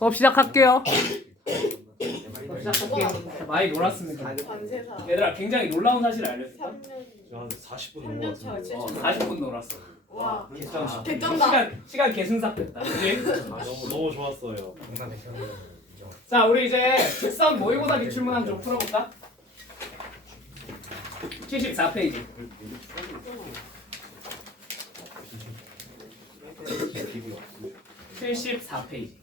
수업 시작할게요. 수업 시작할게요. 많이 놀았습니다. 관세사 얘들아 굉장히 놀라운 사실을 알려줄까? 3년 한 40분 3년 넘은 차 것 같은데. 40분 놀았어. 와 개쩐 개쩐다. 시간 개순삭됐다. 그지? 너무 좋았어요. 자 우리 이제 직선 모의고사 기출문항 좀 풀어볼까? 74페이지. 74페이지.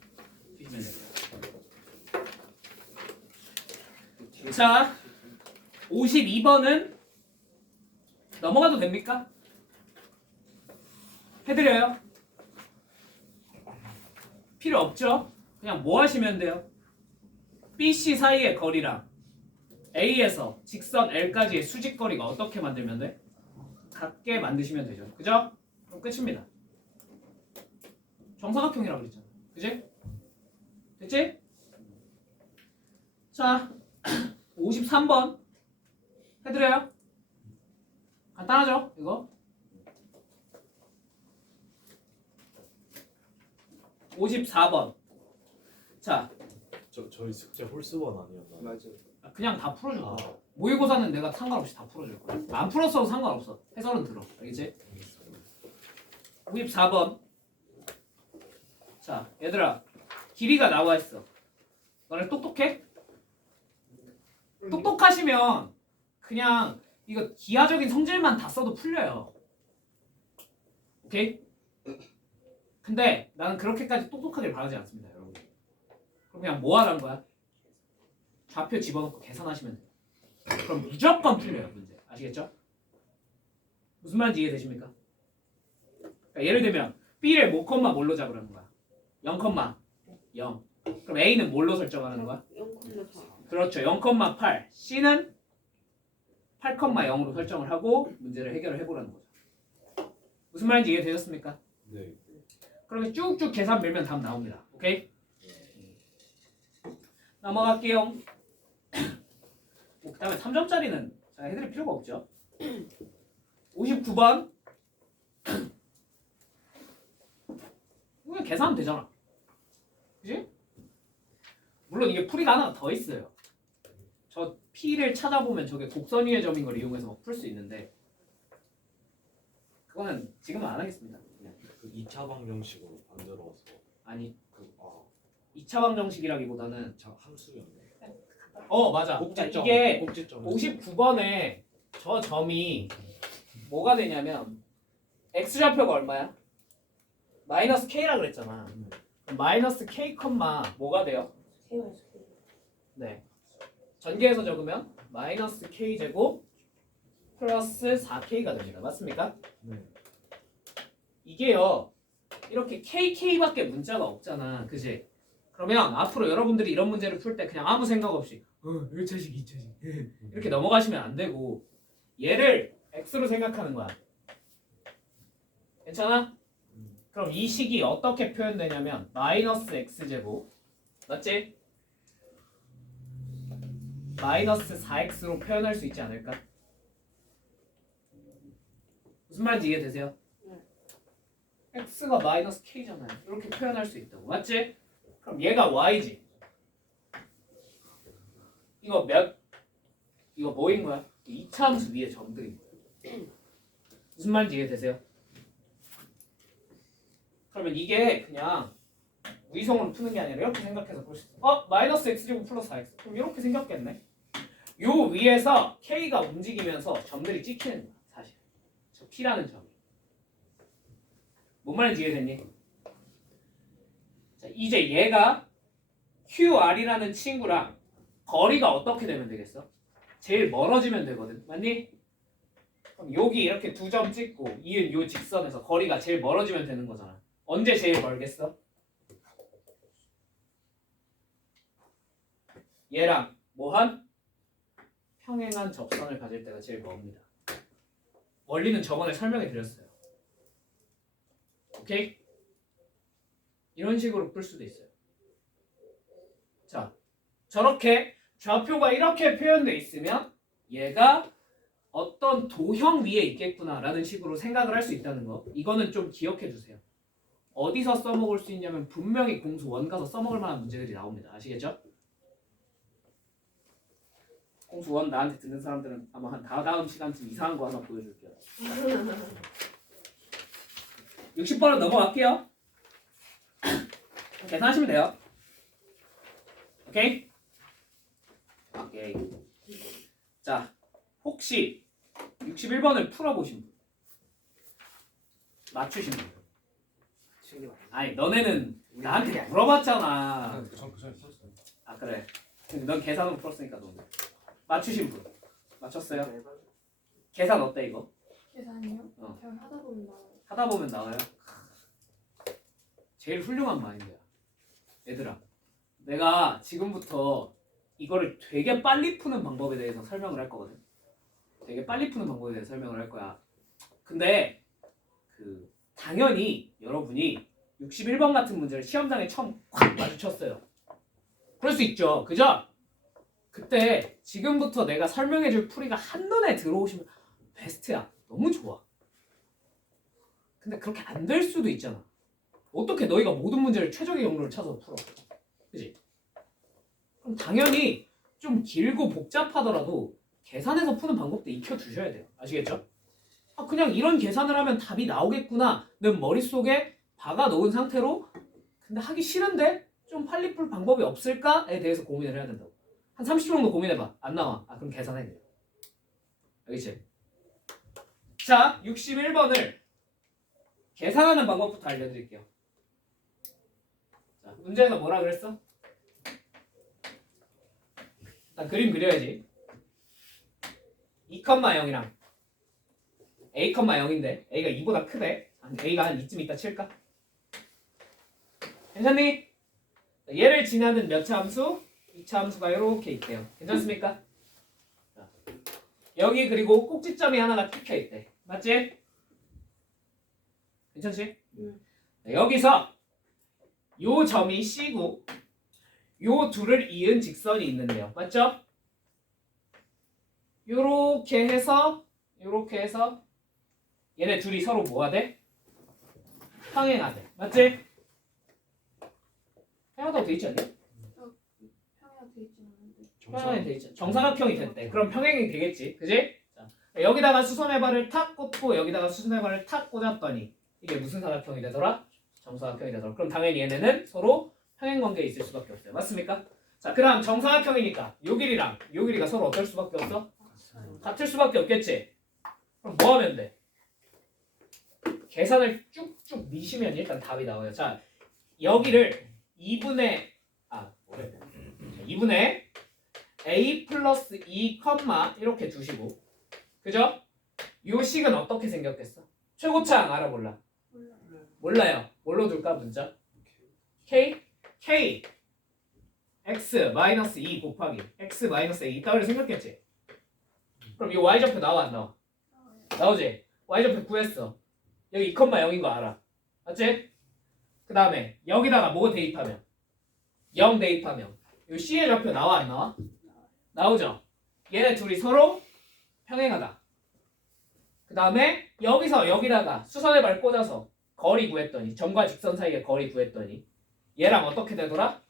자 52번은 넘어가도 됩니까? 해드려요? 필요 없죠? 그냥 뭐 하시면 돼요? BC 사이의 거리랑 A에서 직선 L까지의 수직거리가 어떻게 만들면 돼? 같게 만드시면 되죠. 그죠? 그럼 끝입니다. 정사각형이라고 그랬잖아. 그지? 됐지? 자 53번 해드려요? 간단하죠? 이거 54번 자 저희 숙제 홀수원 아니었나요? 맞아요. 그냥 다 풀어줄 거야. 아, 모의고사는 내가 상관없이 다 풀어줄 거야. 안 풀었어도 상관없어. 해설은 들어. 알겠지? 54번 자 얘들아 길이가 나와 있어. 너네 똑똑해? 똑똑하시면 그냥 이거 기하적인 성질만 다 써도 풀려요. 오케이? 근데 나는 그렇게까지 똑똑하길 바라지 않습니다, 여러분. 그럼 그냥 뭐 하라는 거야? 좌표 집어넣고 계산하시면 돼요. 그럼 무조건 풀려요, 문제. 아시겠죠? 무슨 말인지 이해되십니까? 그러니까 예를 들면 B를 뭐 콤마 뭘로 잡으라는 거야? 0, 0. 그럼 A는 뭘로 설정하는 거야? 0,4 그렇죠. 0,8. C는 8,0으로 설정을 하고 문제를 해결을 해보라는 거죠. 무슨 말인지 이해되셨습니까? 네. 그렇게 쭉쭉 계산 밀면 답 나옵니다. 오케이? 넘어갈게요. 그 다음에 3점짜리는 제가 해드릴 필요가 없죠. 59번 그냥 계산하면 되잖아. 그지? 물론 이게 풀이가 하나 더 있어요. 저 P를 찾아보면 저게 곡선 위의 점인 걸 이용해서 풀 수 있는데 그거는 지금은 안 하겠습니다. 그냥. 그 2차 방정식으로 만들어서 아니 그 2차 방정식이라기보다는 함수였네. 맞아. 꼭지점. 이게 꼭지점. 59번에 저 점이 뭐가 되냐면 x좌표가 얼마야? 마이너스 k라 그랬잖아. 그럼 마이너스 k 컴마 뭐가 돼요? 네. 전개해서 적으면 마이너스 k 제곱 플러스 4k가 됩니다. 맞습니까? 네. 이게요. 이렇게 KK밖에 문자가 없잖아. 그지? 그러면 앞으로 여러분들이 이런 문제를 풀 때 그냥 아무 생각 없이 1차식, 2차식 이렇게 넘어가시면 안 되고 얘를 x로 생각하는 거야. 괜찮아? 그럼 이 식이 어떻게 표현되냐면 마이너스 x제곱 맞지? 마이너스 4x로 표현할 수 있지 않을까? 무슨 말인지 이해되세요? x가 마이너스 k잖아요. 이렇게 표현할 수 있다고. 맞지? 그럼 얘가 y지. 이거 뭐인 거야? 2차 함수 위에 점들인 거야. 무슨 말인지 이해되세요? 그러면 이게 그냥 위성으로 푸는 게 아니라 이렇게 생각해서 볼 수 있어. 마이너스 x제곱 플러스 4x. 그럼 이렇게 생겼겠네. 요 위에서 k가 움직이면서 점들이 찍히는 거야. 사실. 저 p라는 점이. 뭔 말인지 이해됐니? 자, 이제 얘가 QR이라는 친구랑 거리가 어떻게 되면 되겠어? 제일 멀어지면 되거든. 맞니? 그럼 여기 이렇게 두 점 찍고 이은 요 직선에서 거리가 제일 멀어지면 되는 거잖아. 언제 제일 멀겠어? 얘랑 뭐한? 평행한 접선을 가질 때가 제일 멉니다. 원리는 저번에 설명해 드렸어요. 오케이? 이런 식으로 풀 수도 있어요. 자, 저렇게 좌표가 이렇게 표현돼 있으면 얘가 어떤 도형 위에 있겠구나 라는 식으로 생각을 할 수 있다는 거. 이거는 좀 기억해 두세요. 어디서 써먹을 수 있냐면 분명히 공수 원 가서 써먹을 만한 문제들이 나옵니다. 아시겠죠? 공수 원 나한테 듣는 사람들은 아마 한 다음 시간쯤 이상한 거 하나 보여줄게요. 60번은 넘어갈게요. 계산하시면 돼요. 오케이? 오케이. 자, 혹시 61번을 풀어보신 분? 맞추신 분? 아니, 너네는 나한테 물어봤잖아. 전 그 전에 썼어요. 아, 그래. 넌 계산으로 풀었으니까 너는. 맞추신 분? 맞췄어요? 계산 어때 이거? 계산이요? 어. 잘 하다 보면 나와요. 하다 보면 나와요? 제일 훌륭한 마인드야. 얘들아, 내가 지금부터 이거를 되게 빨리 푸는 방법에 대해서 설명을 할 거거든. 되게 빨리 푸는 방법에 대해서 설명을 할 거야. 근데 당연히 여러분이 61번 같은 문제를 시험장에 처음 확 마주쳤어요. 그럴 수 있죠. 그죠? 그때 지금부터 내가 설명해줄 풀이가 한눈에 들어오시면 베스트야. 너무 좋아. 근데 그렇게 안 될 수도 있잖아. 어떻게 너희가 모든 문제를 최적의 경로를 찾아서 풀어? 그지? 그럼 당연히 좀 길고 복잡하더라도 계산해서 푸는 방법도 익혀두셔야 돼요. 아시겠죠? 아, 그냥 이런 계산을 하면 답이 나오겠구나 는 머릿속에 박아놓은 상태로 근데 하기 싫은데 좀 빨리 풀 방법이 없을까에 대해서 고민을 해야 된다고. 한 30초 정도 고민해봐. 안 나와. 아, 그럼 계산해 돼요. 알겠지? 자, 61번을 계산하는 방법부터 알려드릴게요. 자, 문제에서 뭐라 그랬어? 일단 그림 그려야지. 2,0이랑 a, 0인데 a가 2보다 크대. a가 한 이쯤 있다 칠까? 괜찮니? 얘를 지나는 몇 차 함수? 2차 함수가 이렇게 있대요. 괜찮습니까? 자, 여기 그리고 꼭지점이 하나가 찍혀 있대. 맞지? 괜찮지? 자, 여기서 요 점이 C고 요 둘을 이은 직선이 있는데요. 맞죠? 요렇게 해서 얘네 둘이 서로 뭐하대? 평행하대. 맞지? 평행하다고 돼 있지 않냐? 평이가 돼 있진 않은데. 평행이 돼 있죠. 정사각형이 됐대. 그럼 평행이 되겠지. 그지? 자, 여기다가 수선의 발을 탁 꽂고 여기다가 수선의 발을 탁 꽂았더니 이게 무슨 사각형이 되더라? 정사각형이 되더라. 그럼 당연히 얘네는 서로 평행 관계에 있을 수밖에 없어요. 맞습니까? 자, 그럼 정사각형이니까 요 길이랑 요 길이가 서로 어떨 수밖에 없어? 같을 수밖에 없겠지. 그럼 뭐 하면 돼? 계산을 쭉쭉 미시면 일단 답이 나와요. 자, 여기를 2분의 a 플러스 2, 이렇게 두시고, 그죠? 요 식은 어떻게 생겼겠어? 최고차항 알아 몰라? 몰라요. 뭘로 둘까 문자? k x 마이너스 2 곱하기 x 마이너스 a 이따위로 생겼겠지? 그럼 이 y좌표 나와 안 나와? 나오지? y좌표 구했어. 여기 2,0인 거 알아. 맞지? 그 다음에 여기다가 뭐 대입하면? 0 대입하면 이 C의 좌표 나와 안 나와? 나오죠? 얘네 둘이 서로 평행하다. 그 다음에 여기서 여기다가 수선의 발 꽂아서 거리 구했더니 점과 직선 사이의 거리 구했더니 얘랑 어떻게 되더라?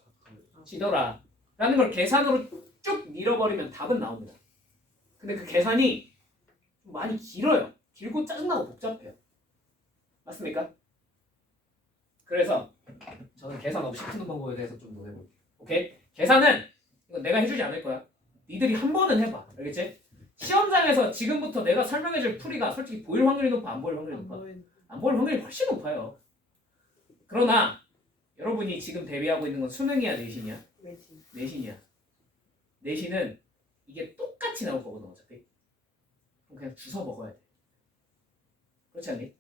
지더라 라는 걸 계산으로 쭉 밀어버리면 답은 나옵니다. 근데 그 계산이 좀 많이 길어요. 길고 짜증나고 복잡해요. 맞습니까? 그래서 저는 계산 없이 푸는 방법에 대해서 좀 더 해볼게요. 오케이? 계산은 이건 내가 해주지 않을 거야. 니들이 한 번은 해봐. 알겠지? 시험장에서 지금부터 내가 설명해줄 풀이가 솔직히 보일 확률이 높아? 안 보일 확률이 높아? 안 보일 확률이 훨씬 높아요. 그러나 여러분이 지금 대비하고 있는 건 수능이야 내신이야? 내신이야. 내신은 이게 똑같이 나올 거거든 어차피. 그럼 그냥 주워 먹어야 돼. 그렇지 않니?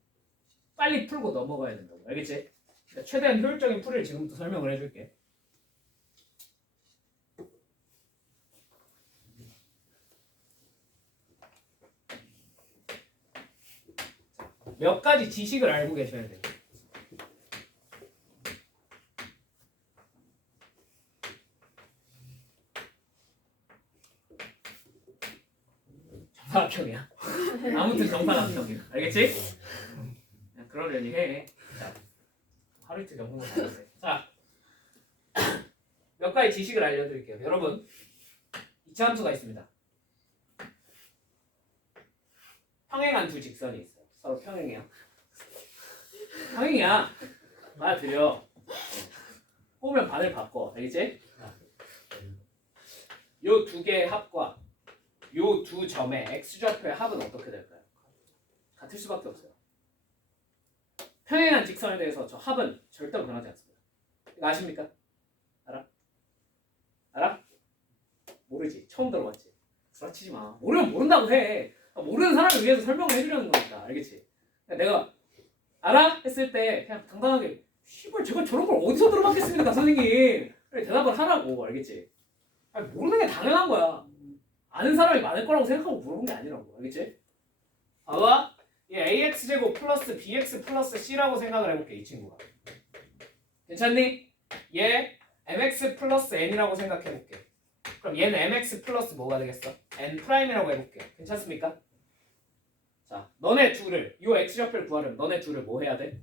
빨리 풀고 넘어가야 된다고. 알겠지? 그러니까 최대한 효율적인 풀이를 지금부터 설명을 해줄게. 몇 가지 지식을 알고 계셔야 돼요. 정사각형이야. 아무튼 정사각형이야. 알겠지? 그냥 그러려니 해. 자, 하루 이틀 연구를 하는데. 자, 몇 가지 지식을 알려드릴게요. 여러분, 이차 함수가 있습니다. 평행한 두 직선이 있어요. 서로 평행이야. 평행이야. 받아들여. 꼬우면 반을 바꿔. 알겠지? 요 두 개의 합과 요 두 점의 x좌표의 합은 어떻게 될까요? 같을 수밖에 없어요. 평행한 직선에 대해서 저 합은 절대 변하지 않습니다. 이거 아십니까? 알아? 알아? 모르지. 처음 들어봤지. 구라치지 마. 모르면 모른다고 해. 모르는 사람을 위해서 설명을 해주려는 거니까. 알겠지? 내가 알아? 했을 때 그냥 당당하게 씨발 제가 저런 걸 어디서 들어봤겠습니까 선생님. 그래, 대답을 하라고. 알겠지? 아니, 모르는 게 당연한 거야. 아는 사람이 많을 거라고 생각하고 물어본 게 아니라고. 알겠지? 봐봐. 이 ax제곱 플러스 bx 플러스 c라고 생각을 해볼게. 이 친구가. 괜찮니? 얘 mx 플러스 n이라고 생각해볼게. 그럼 얘는 mx 플러스 뭐가 되겠어? n 프라임이라고 해볼게. 괜찮습니까? 자, 너네 둘을 요 x좌표를 구하려면 너네 둘을 뭐 해야 돼?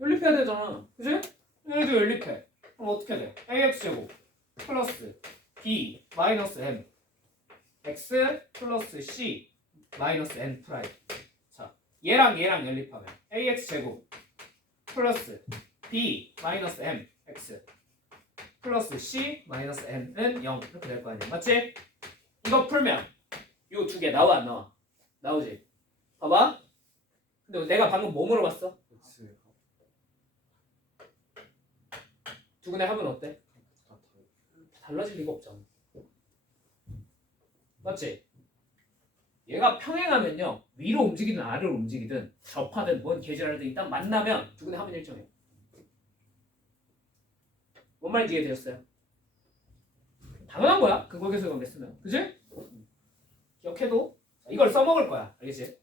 연립해야 되잖아. 그치? 얘네도 연립해. 그럼 어떻게 돼? ax제곱 플러스 b 마이너스 m x 플러스 c 마이너스 n 프라임. 자, 얘랑 연립하면 ax제곱 플러스 b 마이너스 m x 플러스 c 마이너스 n은 0 이렇게 될 거 아니야. 맞지? 이거 풀면 요 두 개 나와 안 나와? 나오지? 봐봐. 근데 내가 방금 뭐 물어봤어? X 두근의 합은 어때? 달라질 리가 없잖아. 맞지? 얘가 평행하면요 위로 움직이든 아래로 움직이든 접하든 뭔 계절하든 일단 만나면 두근의 합은 일정해요. 뭔 말인지 이해되셨어요? 당연한 거야. 근거 계수를 했으면. 그지? 기억해도 이걸 써먹을 거야. 알겠지?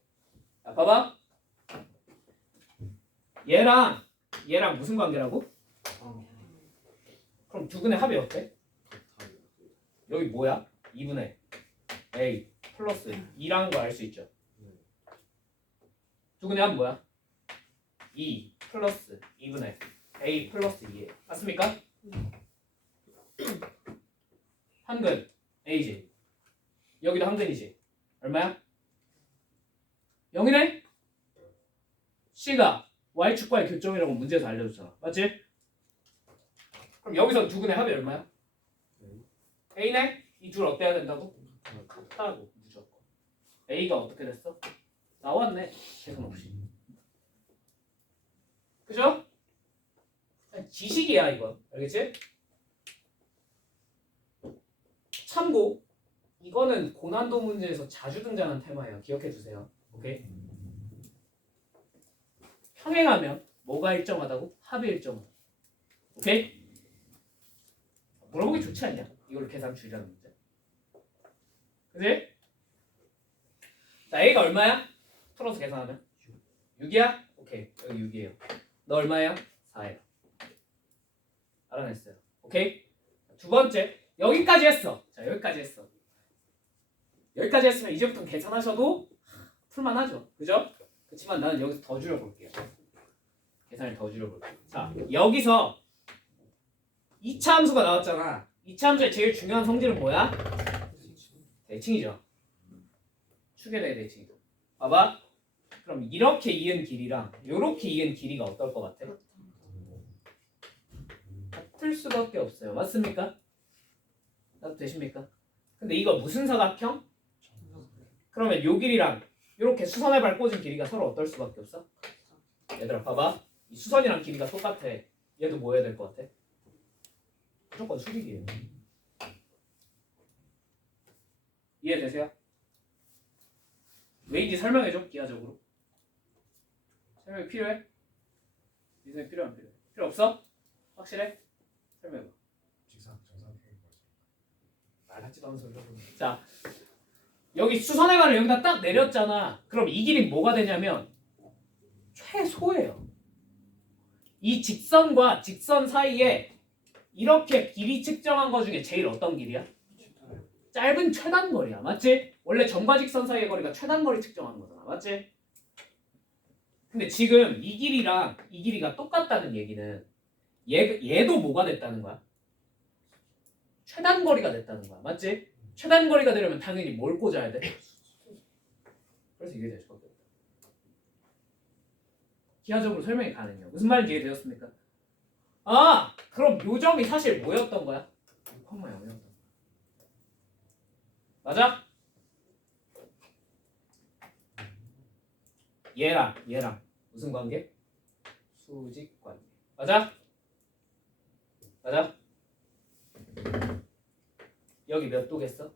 자, 봐봐. 얘랑 무슨 관계라고? 그럼 두근의 합이 어때? 여기 뭐야? 2분의 a 플러스 2라는 거 알 수 있죠? 두근의 합은 뭐야? 2 플러스 2분의 a 플러스 2예요. 맞습니까? 한근 a지. 여기도 한근이지. 얼마야? 0이네? c가 y축과의 교점이라고 문제에서 알려줬잖아. 맞지? 그럼 여기서 두근의 합이 얼마야? a네? 이 둘 어때야 된다고? 같다고 무조건. a가 어떻게 됐어? 나왔네. 계산 없이. 그죠? 지식이야 이건. 알겠지? 참고 이거는 고난도 문제에서 자주 등장하는 테마예요. 기억해 두세요. 오케이? 평행하면 뭐가 일정하다고? 합이 일정하다. 오케이? 물어보기 좋지 않냐? 이걸로 계산 줄이라는 문제. 그지? 자, A가 얼마야? 풀어서 계산하면 6이야? 오케이. 여기 6이에요. 너 얼마야? 4예요. 알아냈어요. 오케이? 두 번째. 여기까지 했어. 자, 여기까지 했어. 여기까지 했으면 이제부터 계산하셔도 풀만하죠. 그죠? 그렇지만 나는 여기서 더 줄여볼게요. 계산을 더 줄여볼게요. 자, 여기서 2차 함수가 나왔잖아. 2차 함수의 제일 중요한 성질은 뭐야? 대칭이죠. 축에 대해 대칭이죠. 봐봐. 그럼 이렇게 이은 길이랑 이렇게 이은 길이가 어떨 것 같아? 같을 수밖에 없어요. 맞습니까? 나도 되십니까? 근데 이거 무슨 사각형? 그러면 요 길이랑 이렇게 수선의 발 꽂은 길이가 서로 어떨 수밖에 없어? 얘들아 봐봐. 이 수선이랑 길이가 똑같아. 얘도 뭐 해야 될 것 같아? 무조건 수직이에요. 이해되세요? 왜인지 설명해줘. 기하적으로. 설명이 필요해? 미선이 필요한 필요해? 필요 없어? 확실해? 설명해봐. 말하지도 않은 소리를 하고. 자, 여기 수선의 발을 여기다 딱 내렸잖아. 그럼 이 길이 뭐가 되냐면 최소예요. 이 직선과 직선 사이에 이렇게 길이 측정한 거 중에 제일 어떤 길이야? 짧은 최단거리야. 맞지? 원래 점과 직선 사이의 거리가 최단거리 측정하는 거잖아. 맞지? 근데 지금 이 길이랑 이 길이가 똑같다는 얘기는 얘도 뭐가 됐다는 거야? 최단 거리가 됐다는 거야. 맞지? 최단 거리가 되려면 당연히 뭘 꽂아야 돼? 그래서 이게 될 수밖에 없다. 기하적으로 설명이 가능해요. 무슨 말인지 이해되었습니까? 아, 그럼 요점이 사실 뭐였던 거야? 6,0였던 거야. 맞아? 얘랑 무슨 관계? 수직 관계. 맞아? 맞아? 여기 몇 도겠어?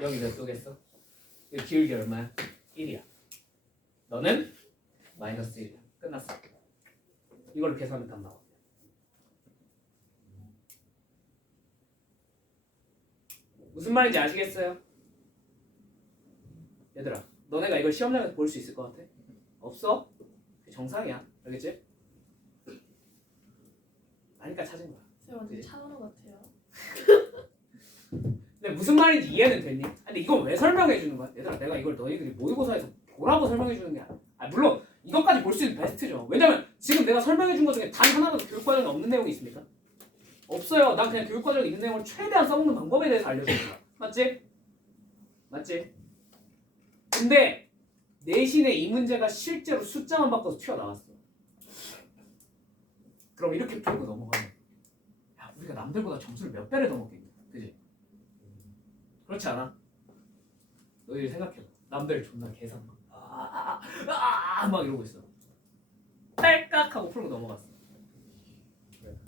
여기 몇 도겠어? 여기 기울기 얼마야? 1이야. 너는 마이너스 1이야. 끝났어. 이걸로 계산하면 답 나와. 무슨 말인지 아시겠어요? 얘들아, 너네가 이걸 시험장에서 볼 수 있을 것 같아? 없어? 그게 정상이야. 알겠지? 아니까 찾은 거야. 쌤 완전 그지? 차은우 같아요. 근데 무슨 말인지 이해는 됐니? 근데 이건 왜 설명해 주는 거야? 얘들아, 내가 이걸 너희들이 모의고사에서 보라고 설명해 주는 게 아니야. 물론 이것까지 볼 수 있는 베스트죠. 왜냐면 지금 내가 설명해 준 것 중에 단 하나라도 교육과정에 없는 내용이 있습니까? 없어요. 난 그냥 교육과정에 있는 내용을 최대한 써먹는 방법에 대해서 알려주는 거야. 맞지? 맞지? 근데 내신에 이 문제가 실제로 숫자만 바꿔서 튀어나왔어. 그럼 이렇게 풀고 넘어가면 야, 우리가 남들보다 점수를 몇 배를 더 먹겠냐. 그지? 그렇지 않아? 너희들 생각해봐. 남들 존나 계산 막 이러고 있어. 딸깍 하고 풀고 넘어갔어.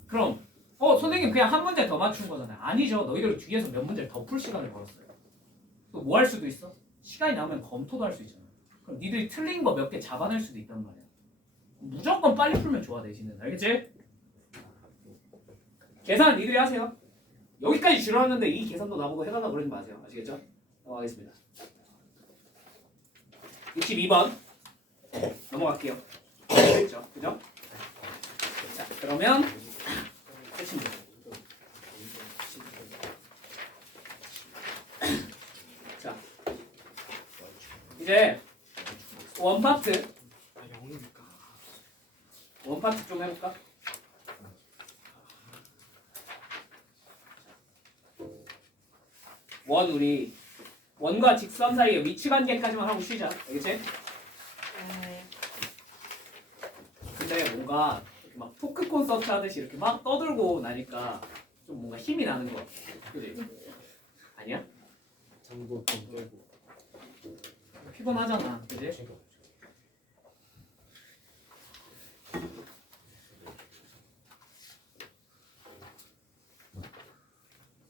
그럼 선생님 그냥 한 문제 더 맞춘 거잖아요. 아니죠. 너희들 뒤에서 몇 문제를 더 풀 시간을 벌었어요. 또 뭐 할 수도 있어? 시간이 나면 검토도 할 수 있잖아. 그럼 니들이 틀린 거 몇 개 잡아낼 수도 있단 말이야. 무조건 빨리 풀면 좋아 내신은. 알겠지? 계산 니들이 하세요. 여기까지 지루했는데 이 계산도 나보고 해달라 그러지 마세요. 아시겠죠? 넘어가겠습니다. 62번 넘어갈게요. 됐죠? 그죠? 자, 그러면 끝입니다. 자, 이제 원파트 좀 해볼까? 우리 원과 직선 사이의 위치 관계까지만 하고 쉬자. 알겠지? 근데 뭔가 이렇게 막 토크 콘서트 하듯이 이렇게 막 떠들고 나니까 좀 뭔가 힘이 나는 거 같아. 그지? 아니야? 잠도 좀 깨고. 피곤하잖아. 그지?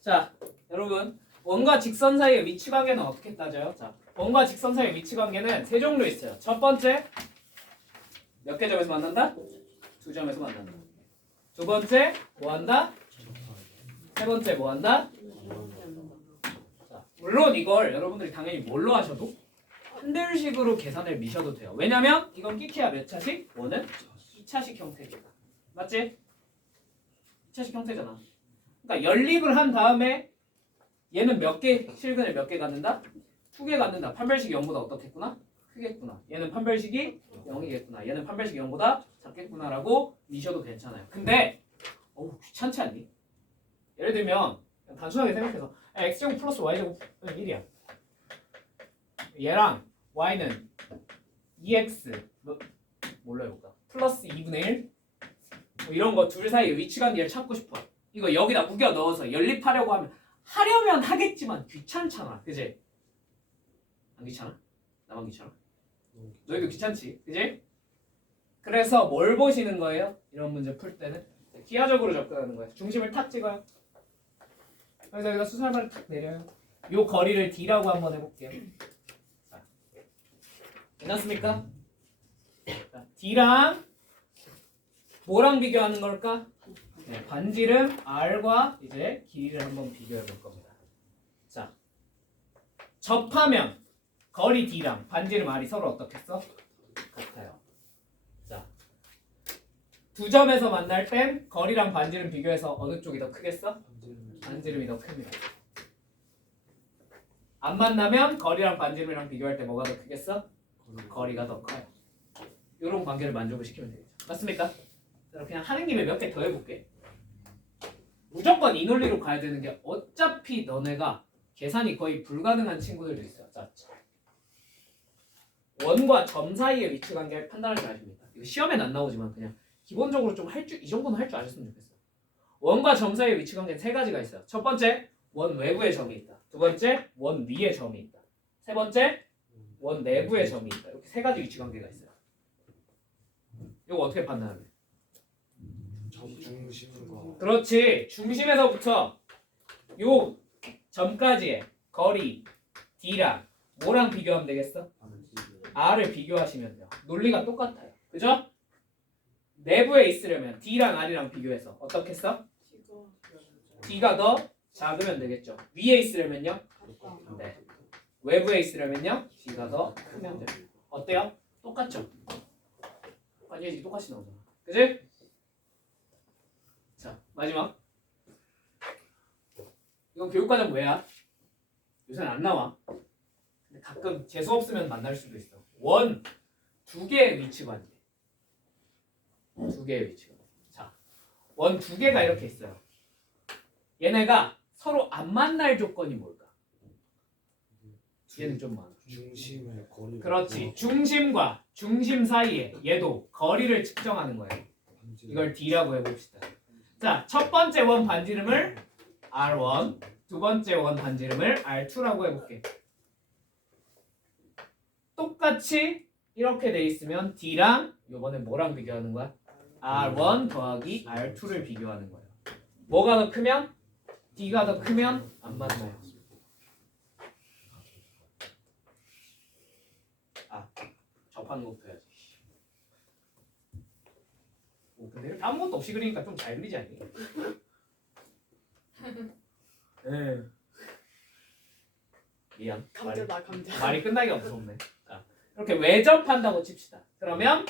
자, 여러분. 원과 직선 사이의 위치 관계는 어떻게 따져요? 자, 원과 직선 사이의 위치 관계는 세 종류 있어요. 첫 번째, 몇 개 점에서 만난다? 두 점에서 만난다. 두 번째, 뭐 한다? 세 번째, 뭐 한다? 자, 물론 이걸 여러분들이 당연히 뭘로 하셔도 한들식으로 계산을 미셔도 돼요. 왜냐면 이건 끼키야 몇 차식? 원은 2차식 형태니까. 맞지? 2차식 형태잖아. 그러니까 연립을 한 다음에 얘는 몇 개 실근을 몇 개 갖는다? 2개 갖는다. 판별식이 0보다 어떻겠구나? 크겠구나. 얘는 판별식이 0이겠구나. 얘는 판별식이 0보다 작겠구나라고 미셔도 괜찮아요. 근데 귀찮지 않니? 예를 들면 단순하게 생각해서 x제곱 플러스 y제곱은 1이야. 얘랑 y는 2x 뭘로 해볼까? 플러스 2분의 1 뭐 이런 거 둘 사이의 위치관계를 찾고 싶어. 이거 여기다 우겨 넣어서 연립하려고 하려면 하겠지만 귀찮잖아. 그지? 안 귀찮아? 나만 귀찮아? 너희도 귀찮지? 그지? 그래서 뭘 보시는 거예요? 이런 문제 풀 때는 기하적으로 접근하는 거예요. 중심을 탁 찍어요. 그래서 여기다 수설만을 탁 내려요. 요 거리를 d라고 한번 해볼게요. 자, 끝났습니까? 자, d랑 뭐랑 비교하는 걸까? 네, 반지름 r과 이제 길이를 한번 비교해 볼 겁니다. 자, 접하면 거리 d랑 반지름 r이 서로 어떻겠어? 같아요. 자, 두 점에서 만날 땐 거리랑 반지름 비교해서 어느 쪽이 더 크겠어? 반지름이 더 큽니다. 안 만나면 거리랑 반지름이랑 비교할 때 뭐가 더 크겠어? 거리가 더 커요. 이런 관계를 만족을 시키면 되겠죠. 맞습니까? 자, 그냥 하는 김에 몇 개 더 해볼게. 무조건 이 논리로 가야 되는 게 어차피 너네가 계산이 거의 불가능한 친구들도 있어요. 자, 원과 점 사이의 위치 관계를 판단할 줄 아십니까? 이거 시험엔 안 나오지만 그냥 기본적으로 좀 할 줄, 이 정도는 할 줄 아셨으면 좋겠어요. 원과 점 사이의 위치 관계는 세 가지가 있어요. 첫 번째, 원 외부에 점이 있다. 두 번째, 원 위에 점이 있다. 세 번째, 원 내부에 점이 있다. 이렇게 세 가지 위치 관계가 있어요. 이거 어떻게 판단하면? 중심과 그렇지. 중심에서부터 요 점까지의 거리 D랑 뭐랑 비교하면 되겠어? R을 비교하시면 돼요. 논리가 똑같아요. 그죠? 내부에 있으려면 D랑 R이랑 비교해서 어떻게 써? D가 더 작으면 되겠죠. 위에 있으려면요? 네. 외부에 있으려면요? D가 더 크면 돼요. 어때요? 똑같죠? 아니지, 똑같이 나오잖아. 그지? 자, 마지막. 이건 교육과정 왜야? 요새는 안 나와. 근데 가끔 재수 없으면 만날 수도 있어. 원 두 개의 위치 관계. 두 개의 위치 관계. 자, 원 두 개가 이렇게 있어요. 얘네가 서로 안 만날 조건이 뭘까? 얘는 좀 많아. 중심의 거리. 그렇지. 중심과 중심 사이에 얘도 거리를 측정하는 거예요. 이걸 D라고 해봅시다. 자, 첫 번째 원 반지름을 R1, 두 번째 원 반지름을 R2라고 해볼게. 똑같이 이렇게 돼 있으면 D랑 이번에 뭐랑 비교하는 거야? R1 더하기 R2를 비교하는 거예요. 뭐가 더 크면? D가 더 크면 안 맞나요? 아, 접하는 것부터 해야지. 근데 아무것도 없이 그리니까 좀 잘 그리지 않니? 네. 미안. 감자다 감자. 말이 끝나기가 무섭네. 자, 이렇게 외접한다고 칩시다. 그러면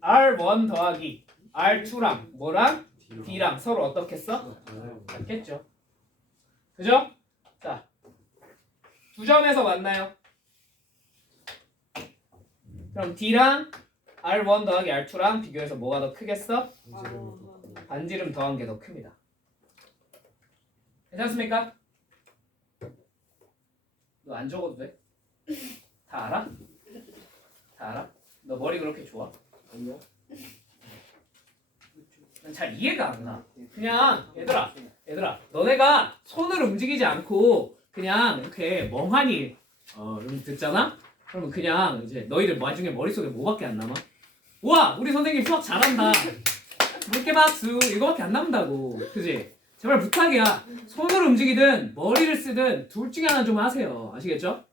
R1 더하기 R2랑 뭐랑 D랑 서로 어떻게 써? 같겠죠. 그죠? 자, 두 점에서 만나요. 그럼 D랑 R1 더하기 R2랑 비교해서 뭐가 더 크겠어? 반지름 더한 게 더 큽니다. 괜찮습니까? 너 안 적어도 돼? 다 알아? 다 알아? 너 머리 그렇게 좋아? 아니요. 난 잘 이해가 안 가. 그냥 얘들아 너네가 손을 움직이지 않고 그냥 이렇게 멍하니 이렇게 듣잖아? 그러면 그냥 이제 너희들 나중에 머릿속에 뭐밖에 안 남아? 우와 우리 선생님 수학 잘한다 물개 박수 이거밖에 안 남는다고. 그지? 제발 부탁이야. 손을 움직이든 머리를 쓰든 둘 중에 하나 좀 하세요. 아시겠죠?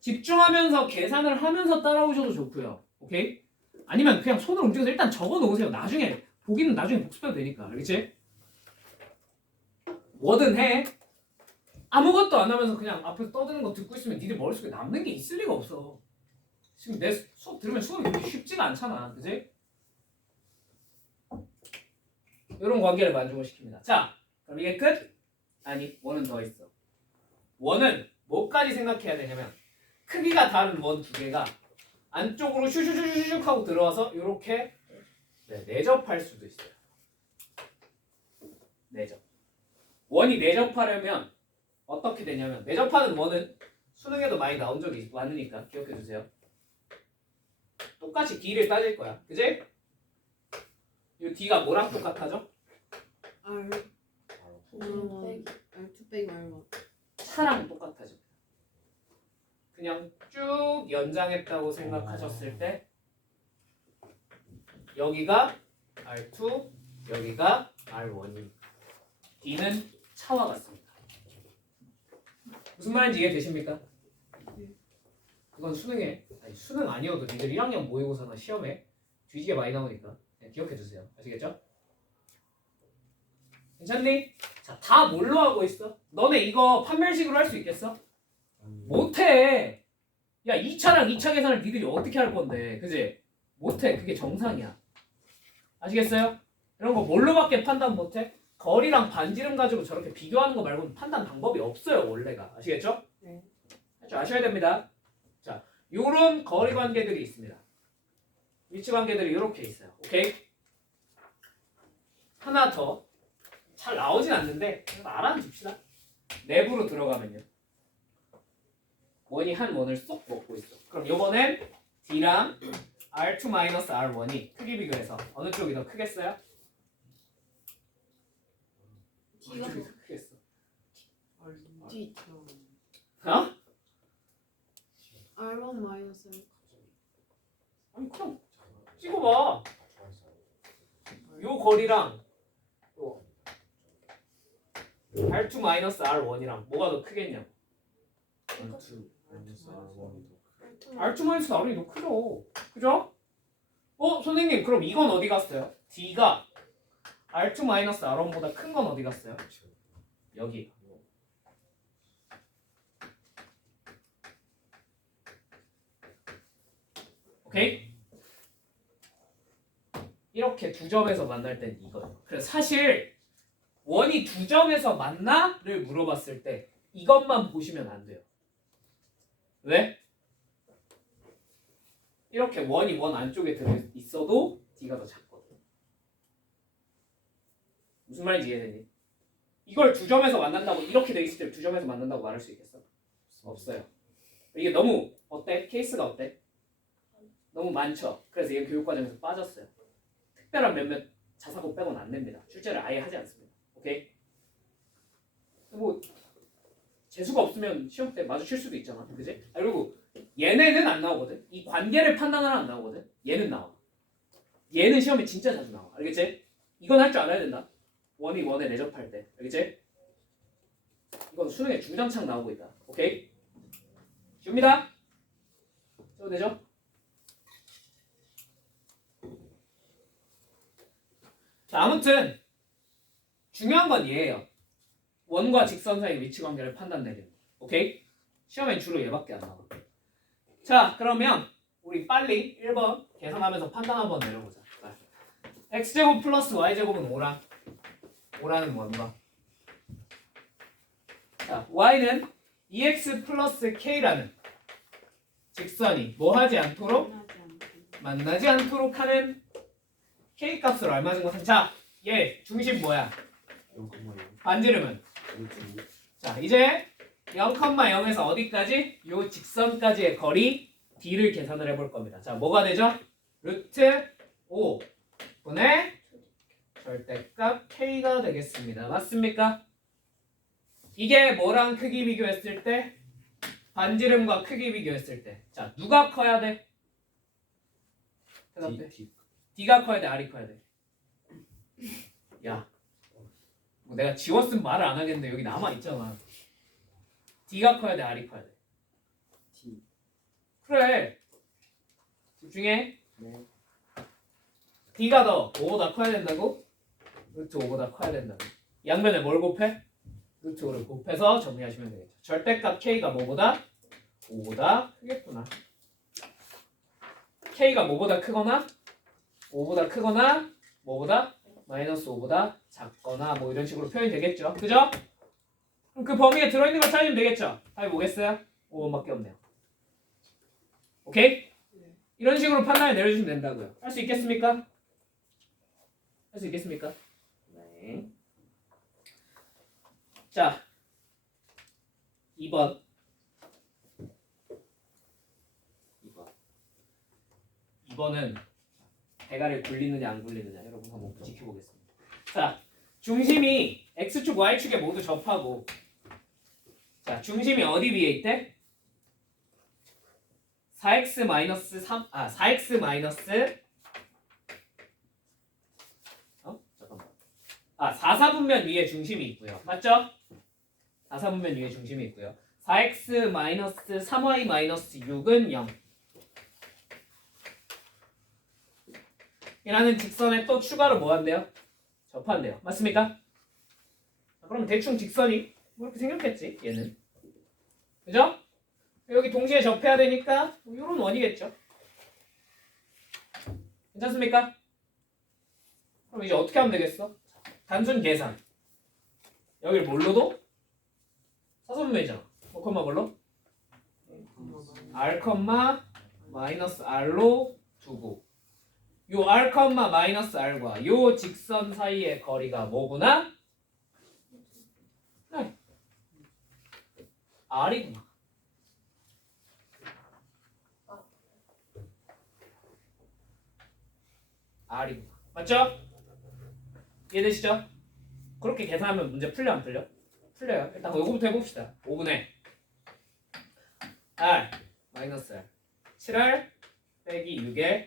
집중하면서 계산을 하면서 따라오셔도 좋고요. 오케이? 아니면 그냥 손을 움직여서 일단 적어 놓으세요. 나중에 보기는 나중에 복습해도 되니까. 알겠지? 뭐든 해. 아무것도 안 하면서 그냥 앞에서 떠드는 거 듣고 있으면 니들 머릿속에 남는 게 있을 리가 없어. 지금 내 수업 들으면 수업이 그렇게 쉽지가 않잖아. 그지? 이런 관계를 만족을 시킵니다. 자, 그럼 이게 끝? 아니, 원은 더 있어. 원은 뭐까지 생각해야 되냐면 크기가 다른 원 두 개가 안쪽으로 슈슈슈슈슉 하고 들어와서 이렇게 내접할 수도 있어요. 내접. 원이 내접하려면 어떻게 되냐면 내접하는 원은 수능에도 많이 나온 적이 많으니까 기억해 두세요. 똑같이 D를 따질 거야. 그지? 이 D가 뭐랑 똑같아져? R R2 빼기 R1. 차랑 똑같아져. 그냥 쭉 연장했다고 생각하셨을 때 여기가 R2, 여기가 R1입니다. D는 차와 같습니다. 무슨 말인지 이해되십니까? 이건 수능에, 아니 수능 아니어도 니들 1학년 모의고사나 시험에 뒤지게 많이 나오니까 기억해 두세요. 아시겠죠? 괜찮니? 자, 다 뭘로 하고 있어? 너네 이거 판별식으로 할 수 있겠어? 못해. 야, 2차랑 2차 계산을 니들이 어떻게 할 건데, 그지? 못해. 그게 정상이야. 아시겠어요? 이런 거 뭘로밖에 판단 못해? 거리랑 반지름 가지고 저렇게 비교하는 거 말고는 판단 방법이 없어요, 원래가. 아시겠죠? 네. 할 줄 아셔야 됩니다. 자, 요런 거리 관계들이 있습니다. 위치 관계들이 이렇게 있어요. 오케이? 하나 더. 잘 나오진 않는데 알아줍시다. 내부로 들어가면요. 원이 한 원을 쏙 먹고 있어. 그럼 요번엔 D랑 R2-R1이 크기 비교해서 어느 쪽이 더 크겠어요? T가 어느 쪽이 더 크겠어? T 어? R1 마이너스 아니 그럼 찍어봐. 요 거리랑 요 R2-R1이랑 뭐가 더 크겠냐고. R2 마이너스 R1이 더 R2-R이 더 크죠. 그죠? 선생님 그럼 이건 어디 갔어요? D가 R2-R1보다 큰 건 어디 갔어요? 여기. 오케이? 이렇게 두 점에서 만날 땐 이거예요. 그래서 사실 원이 두 점에서 만나?를 물어봤을 때 이것만 보시면 안 돼요. 왜? 이렇게 원이 원 안쪽에 들어있어도 D가 더 작거든. 무슨 말인지 이해되니? 이걸 두 점에서 만난다고 이렇게 돼 있을 때 두 점에서 만난다고 말할 수 있겠어? 없어요. 이게 너무 어때? 케이스가 어때? 너무 많죠. 그래서 얘 교육과정에서 빠졌어요. 특별한 몇몇 자사고 빼고는 안 됩니다. 출제를 아예 하지 않습니다. 오케이? 뭐 재수가 없으면 시험 때 마주칠 수도 있잖아. 그지? 그리고 얘네는 안 나오거든. 이 관계를 판단하는 안 나오거든. 얘는 나와. 얘는 시험에 진짜 자주 나와. 알겠지? 이건 할 줄 알아야 된다. 원이 원에 내접할 때. 알겠지? 이건 수능에 주장창 나오고 있다. 오케이? 쉽니다. 써도 되죠? 자, 아무튼 중요한 건 얘예요. 원과 직선 사이 위치 관계를 판단내리는 거. 오케이? 시험엔 주로 얘밖에 안 나와. 자, 그러면 우리 빨리 1번 계산하면서 판단 한번 내려보자. x제곱 플러스 y제곱은 5랑 5라는 원과 자, y는 2x 플러스 k라는 직선이 뭐 하지 않도록? 만나지 않도록 하는 k 값을 얼마 준 것은 자, 얘 중심 뭐야? 0,0 반지름은? 루트 자, 이제 0,0에서 어디까지? 요 직선까지의 거리 d를 계산을 해볼 겁니다. 자, 뭐가 되죠? 루트 5 분의 절대값 k가 되겠습니다. 맞습니까? 이게 뭐랑 크기 비교했을 때? 반지름과 크기 비교했을 때. 자, 누가 커야 돼? 대답해. D가 커야 돼, R이 커야 돼? 야, 뭐 내가 지웠으면 말을 안 하겠는데 여기 남아 있잖아. D가 커야 돼, R이 커야 돼? T 그래. 집중해. 네 D가 더 5보다 커야 된다고? 루트 5보다 커야 된다고. 양면에 뭘 곱해? 루트 5를 곱해서 정리하시면 되겠죠. 절대값 K가 뭐보다? 5보다 크겠구나. K가 뭐보다 크거나 5보다 크거나 뭐보다? 마이너스 5보다 작거나 뭐 이런 식으로 표현이 되겠죠. 그죠? 그럼 그 범위에 들어있는 걸 찾으면 되겠죠. 답이 뭐겠어요? 5번밖에 없네요. 오케이? 이런 식으로 판단을 내려주시면 된다고요. 할 수 있겠습니까? 할 수 있겠습니까? 네. 자, 2번. 2번은 대가를 굴리느냐 안 굴리느냐 여러분 한번 지켜보겠습니다. 자, 중심이 x축, y축에 모두 접하고 자, 중심이 어디 위에 있대? 4x 마이너스 3, 4x 마이너스 잠깐만. 4사분면 위에 중심이 있고요. 맞죠? 4사분면 위에 중심이 있고요. 4x 마이너스 3y 마이너스 6은 0 이라는 직선에 또 추가로 뭐 한대요? 접한대요. 맞습니까? 그럼 대충 직선이 뭐 이렇게 생겼겠지 얘는. 그죠? 여기 동시에 접해야 되니까 뭐 이런 원이겠죠. 괜찮습니까? 그럼 이제 어떻게 하면 되겠어? 단순 계산. 여기를 뭘로도? 사선분면이잖아. 뭐 콤마 뭘로? r, 마이너스 r로 두고 요 r, 마이너스 r과 요 직선 사이의 거리가 뭐구나? 네. r이구나. r이구나. 맞죠? 이해되시죠? 그렇게 계산하면 문제 풀려 안 풀려? 풀려요. 일단 요거부터 해봅시다. 5분의 r 마이너스 r 7r 빼기 6의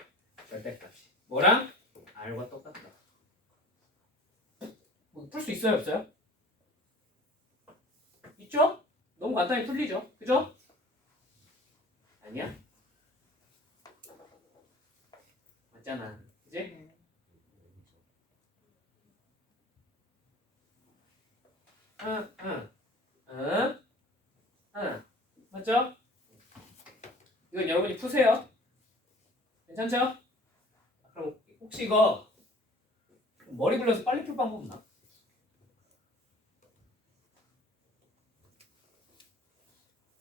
절대값이 뭐랑? r과 똑같다. 뭐 풀 수 있어요 없어요? 있죠? 너무 간단히 풀리죠? 그죠? 아니야? 맞잖아. 그지? 응. 맞죠? 이건 여러분이 푸세요. 괜찮죠? 그럼 혹시 이거 머리 굴려서 빨리 풀 방법 없나?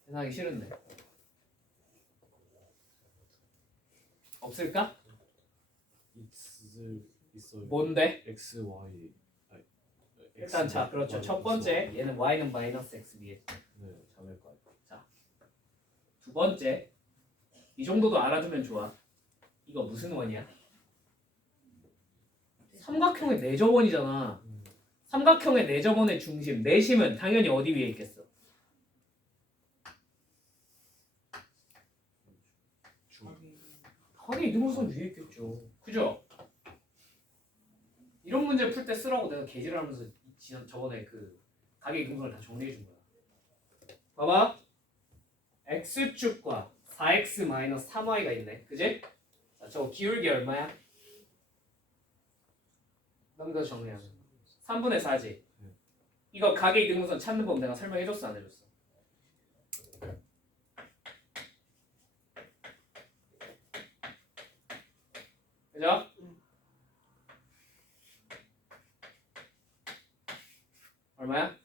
생각하기 싫은데 없을까? 있어요. 뭔데? X, Y. 아니, 일단 자 그렇죠. 첫 번째 얘는 y는 마이너스 x 위에 네. 적을 거예요. 자, 두 번째 이 정도도 알아두면 좋아. 이거 무슨 원이야? 삼각형의 내접원이잖아. 삼각형의 내접원의 중심, 내심은 당연히 어디 위에 있겠어? 각의 이등분선 위에 있겠죠. 그죠? 이런 문제 풀 때 쓰라고 내가 개질하면서 저번에 그 각의 이등분선을 다 정리해 준 거야. 봐봐. x축과 4x-3y가 있네. 그지? 자, 저거 기울기 얼마야? 넘겨서 정리하면 3분의 4지. 이거 각의 이등분선 찾는 법 내가 설명해줬어 안 해줬어? 그죠? 얼마야?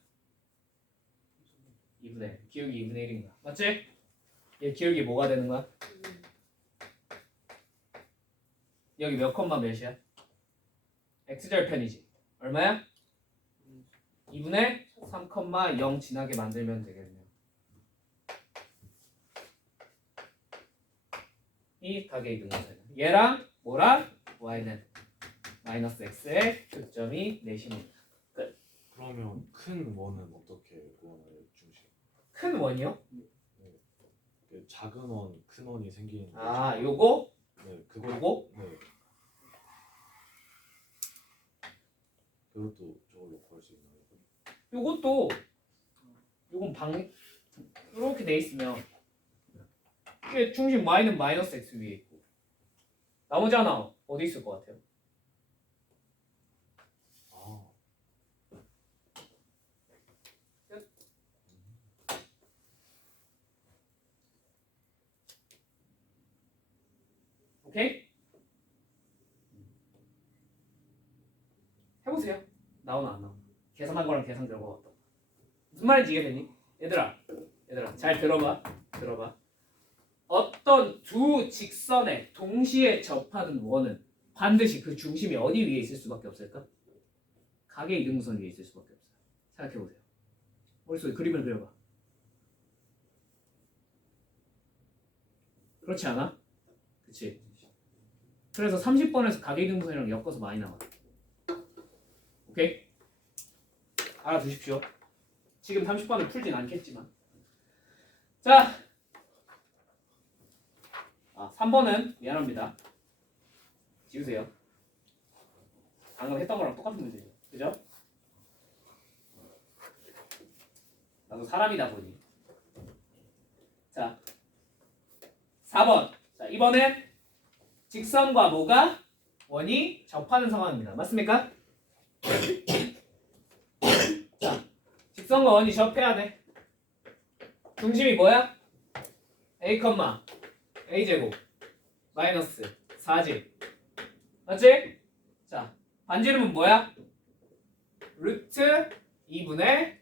2분의 1. 기울기 2분의 1인 거야. 맞지? 얘 기울기 뭐가 되는 거야? 여기 몇 컴마 몇이야? x절편이지. 얼마야? 2분의 3,0 지나게 만들면 되겠네요. 이 각의 이등분선. 얘랑 뭐랑? y는 마이너스 x의 교점이 내심입니다. 그러면 큰 원은 어떻게 구하나요? 중심. 큰 원이요? 그 작은 원, 큰 원이 생기는 거죠. 아, 요거? 네, 그거. 요거? 네. 그것도 저걸로 구할 수 있나요? 요것도 요건 이렇게 돼 있으면 이게 중심 y는 마이너스 x 위에 있고 나머지 하나 어디 있을 것 같아요? 아, 오케이? 해보세요. 나오나 안 나오나. 계산한 거랑 계산 결과가 어떤 무슨 말인지 이해되니? 얘들아 잘 들어봐. 어떤 두 직선에 동시에 접하는 원은 반드시 그 중심이 어디 위에 있을 수밖에 없을까? 각의 이등분선 위에 있을 수밖에 없어요. 생각해보세요. 머릿속에 그림을 그려봐. 그렇지 않아? 그치? 그래서 30번에서 각의 이등분선이랑 엮어서 많이 나와. 오케이? 알아두십시오. 지금 30번을 풀진 않겠지만. 자, 3번은 미안합니다. 지우세요. 방금 했던 거랑 똑같은 문제죠. 그죠? 나도 사람이다 보니. 자, 4번. 자, 이번엔 직선과 뭐가? 원이 접하는 상황입니다. 맞습니까? 자, 직선과 원이 접해야 돼. 중심이 뭐야? a, a제곱 마이너스 4지. 맞지? 자, 반지름은 뭐야? 루트 2분의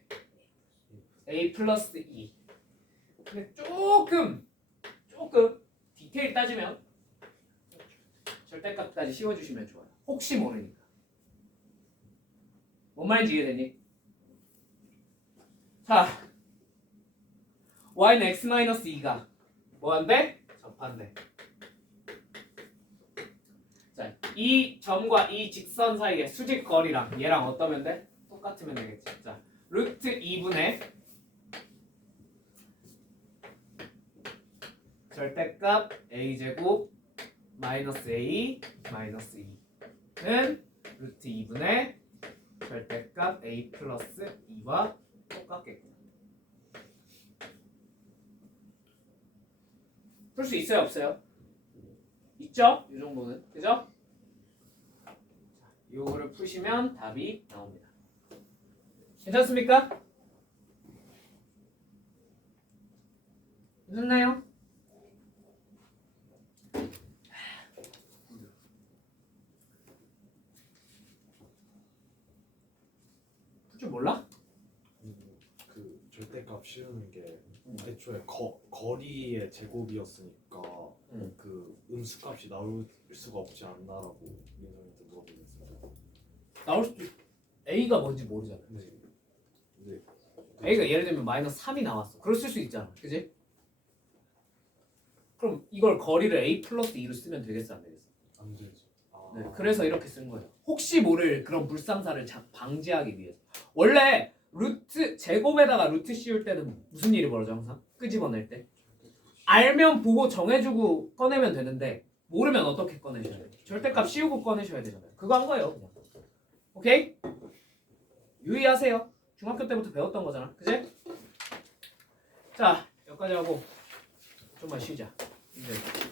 a 플러스 2. 근데 조금 조금 디테일 따지면 절대값까지 씌워주시면 좋아요. 혹시 모르니까. 뭔 말인지 이해되니? 자, y는 x-2가 뭐한데? 접한대. 자, 이 점과 이 직선 사이의 수직 거리랑 얘랑 어떠면 돼? 똑같으면 되겠지. 자, 루트 2분의 절대값 a제곱 마이너스 a 마이너스 2는 루트 2분의 절대값 a 플러스 2와 똑같겠구나. 풀 수 있어요, 없어요? 있죠? 이 정도는. 그죠? 이거를 푸시면 답이 나옵니다. 괜찮습니까? 괜찮나요? 풀 줄 몰라? 그 절대값 씌우는 게 애초에 거리의 제곱이었으니까 그 음수값이 나올 수가 없지 않나라고 민성이한테 물어보겠어요. 나올 수도 있... A가 뭔지 모르잖아. 근데 A가 예를 들면 마이너스 3이 나왔어. 그랬을 수 있잖아. 그지? 그럼 이걸 거리를 A 플러스 2로 쓰면 되겠어, 안 되겠어? 안 되죠. 아, 네, 그래서 이렇게 쓴 거예요. 혹시 모를 그런 불상사를 방지하기 위해서. 원래 루트 제곱에다가 루트 씌울 때는 무슨 일이 벌어져 항상? 끄집어낼 때. 알면 보고 정해주고 꺼내면 되는데 모르면 어떻게 꺼내셔야 돼요? 절대값 씌우고 꺼내셔야 되잖아요. 그거 한 거예요, 그냥. 오케이? 유의하세요. 중학교 때부터 배웠던 거잖아. 그지? 자, 여기까지 하고 좀만 쉬자. 힘들다.